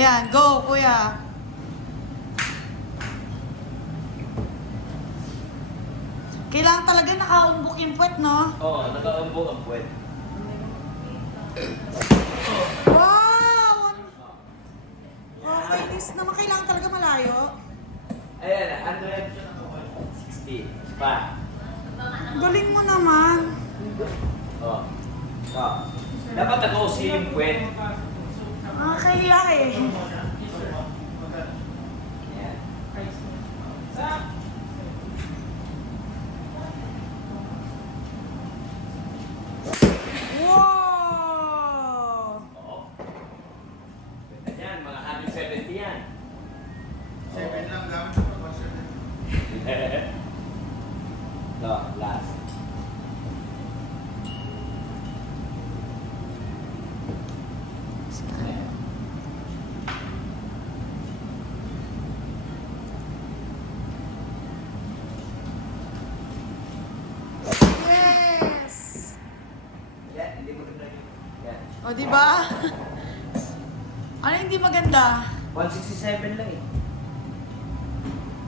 Ayan, go, kuya. Kailangan talaga nakaumbok yung puwet, no? Oo, naka-umbok ang puwet. Wow! Okay, this naman kailangan talaga malayo. Ayan, 160. Pa. Galing mo naman. Oh. Oh. Dapat naka-usi yung puwet. Nakakahiya eh. Ayan. Wow! Oo. Pwede yan, mga 170 yan. 7 lang gamit sa pag-7. No, last. Ayan. Yes! Yan, hindi mo ganda yun. Yan. O, di ba? Ano hindi maganda? 167 lang eh.